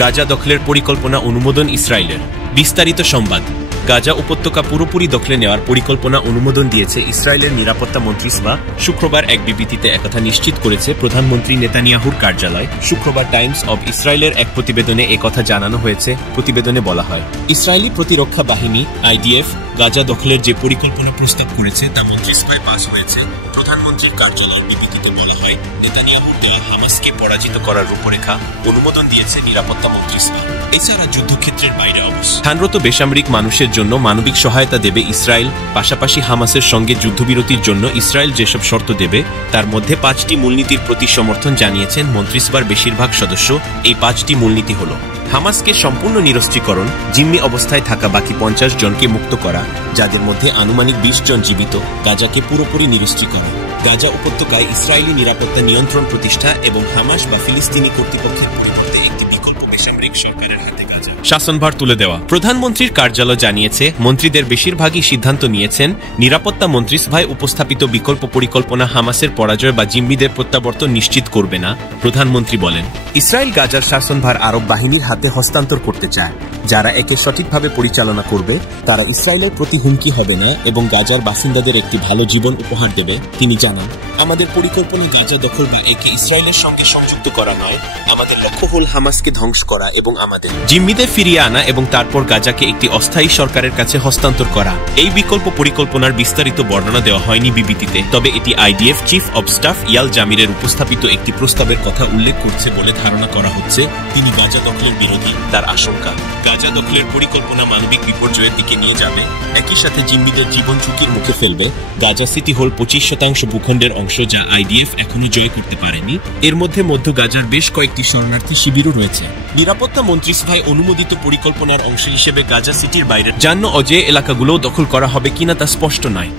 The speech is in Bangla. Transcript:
গাজা দখলের পরিকল্পনা অনুমোদন ইসরায়েলের। বিস্তারিত সংবাদ। গাজা উপত্যকা পুরোপুরি দখলে নেওয়ার পরিকল্পনা অনুমোদন দিয়েছে ইসরায়েলের নিরাপত্তা মন্ত্রিসভা। শুক্রবার এক বিবৃতিতে একথা নিশ্চিত করেছে প্রধানমন্ত্রী নেতানিয়াহুর কার্যালয়। শুক্রবার টাইমস অব ইসরায়েলের এক প্রতিবেদনে একথা জানানো হয়েছে। প্রতিবেদনে বলা হয়, ইসরায়েলি প্রতিরক্ষা বাহিনী আইডিএফ গাজা দখলের যে পরিকল্পনা প্রস্তাব করেছে তা মন্ত্রিসভায় পাস হয়েছে। প্রধানমন্ত্রীর কার্যালয়ের বিবৃতিতে বলা হয়, নেতানিয়াহুর দেওয়া হামাসকে পরাজিত করার রূপরেখা অনুমোদন দিয়েছে নিরাপত্তা মন্ত্রিসভা। এছাড়া যুদ্ধক্ষেত্রের বাইরে অবস্থানরত বেসামরিক মানুষের জন্য মানবিক সহায়তা দেবে ইসরায়েল। পাশাপাশি হামাসের সঙ্গে যুদ্ধবিরতির জন্য ইসরায়েল যেসব শর্ত দেবে তার মধ্যে 5টি মূলনীতির প্রতি সমর্থন জানিয়েছেন মন্ত্রিসভার বেশিরভাগ সদস্য। এই 5টি মূলনীতি হল: হামাসকে সম্পূর্ণ নিরস্ত্রীকরণ, জিম্মি অবস্থায় থাকা বাকি 50 জনকে মুক্ত করা, যাদের মধ্যে আনুমানিক 20 জন জীবিত, গাজাকে পুরোপুরি নিরস্ত্রীকরণ, গাজা উপত্যকায় ইসরায়েলি নিরাপত্তা নিয়ন্ত্রণ প্রতিষ্ঠা এবং হামাস বা ফিলিস্তিনি কর্তৃপক্ষের পরিবর্তে একটি বিকল্প বেসামরিক সরকারের হাতে গাজা শাসনভার তুলে দেওয়া। প্রধানমন্ত্রীর কার্যালয় জানিয়েছে, মন্ত্রীদের বেশিরভাগই সিদ্ধান্ত নিয়েছেন নিরাপত্তা মন্ত্রিসভায় উপস্থাপিত বিকল্প পরিকল্পনা হামাসের পরাজয় বা জিম্মিদের প্রত্যাবর্তন নিশ্চিত করবে না। প্রধানমন্ত্রী বলেন, ইসরায়েল গাজার শাসনভার আরব বাহিনীর হাতে হস্তান্তর করতে চায়। যারা একে সঠিকভাবে পরিচালনা করবে তারা ইসরায়েলের প্রতি হুমকি হবে না এবং গাজার বাসিন্দাদের একটি ভালো জীবন উপহার দেবে। তিনি জানান, আমাদের পরিকল্পনা গাজা দখল বা একে ইসরায়েলের সঙ্গে সংযুক্ত করা নয়। আমাদের লক্ষ্য হল হামাসকে ধ্বংস করা এবং আমাদের জিম্মিদের ফিরিয়ে আনা এবং তারপর গাজাকে একটি অস্থায়ী সরকারের কাছে হস্তান্তর করা। এই বিকল্প পরিকল্পনার বিস্তারিত বর্ণনা দেওয়া হয়নি বিবৃতিতে, তবে এটি আইডিএফ চিফ অব স্টাফ ইয়াল জামিরের উপস্থাপিত একটি প্রস্তাবের কথা উল্লেখ করছে বলে ধারণা করা হচ্ছে। তিনি গাজা দখলের বিরোধী। তার আশঙ্কা, গাজা দখলের পরিকল্পনা মানবিক বিপর্যয়ের দিকে নিয়ে যাবে, একই সাথে জিম্মিদের জীবন ঝুঁকির মুখে ফেলবে। গাজা সিটি হল 25% ভূখণ্ডের অংশ যা আইডিএফ এখনো জয় করতে পারেনি। এর মধ্যে মধ্য গাজার বেশ কয়েকটি শরণার্থী শিবিরও রয়েছে। নিরাপত্তা মন্ত্রিসভায় অনুমোদিত পরিকল্পনার অংশ হিসেবে গাজা সিটির বাইরে জান্য অজেয় এলাকাগুলোও দখল করা হবে কিনা তা স্পষ্ট নয়।